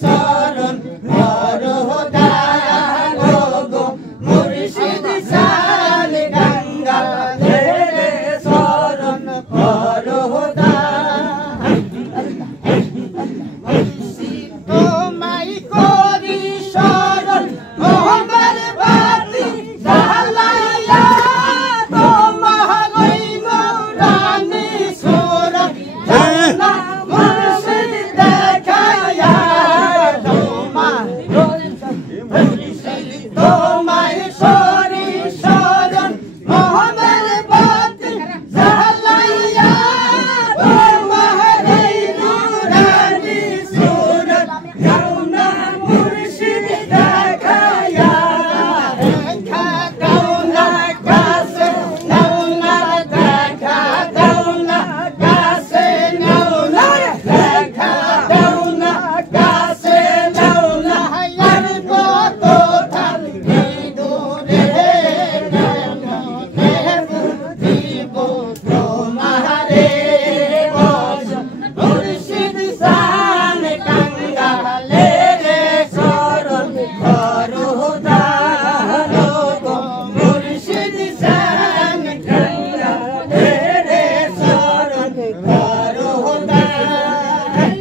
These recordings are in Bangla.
শরণ করো দয়াল গো মুর্শিদ শান গঙ্গা রে শরণ করো দয়াল মুর্শিদ তোমায় করি শরণ মোহম্মদ বাতি জালাইয়া তোমার ওই নুরানি সুরত জানা মুর্শিদ দেখায়া তোমায় সরি শরণ মোহম্মদ বাতি জালাইয়া তোমার ওই নুরানি সুরত জানা মুর্শিদ দেখায়া দেখা দাও না কাছে নাও না দেখা দাও না কাছে নাও না দেখা দাও না কাছে নাও না আর কত থাকি দূরে দিব তোমারে বস মুর্শিদ শান কাঙ্গালে রে শরণ করো দয়াল গো মুর্শিদ শান কাঙ্গালে রে শরণ করো দয়াল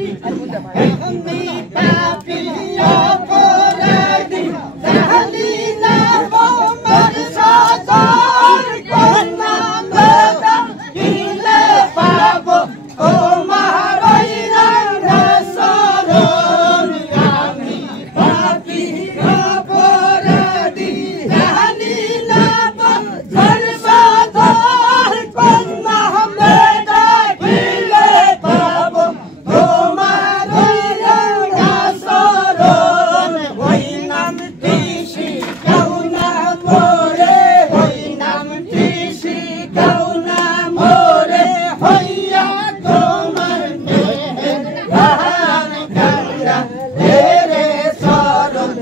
আমি পাপিয়া অপরাধী জানি না মোর সাজার কন্যা বেদা দিলে পাবো তোমার ওই রঙা শরণ আমি পাপিয়া অপরাধী জানি না মোর সাজার কন্যা বেদা দিলে পাবো তোমার ওই রঙা শরণ ওই নামটি শিখাও না মোরে ওই নামটি শিখাও না মোরে হইয়া তোমার মেহেরবান গঙ্গা রে শরণ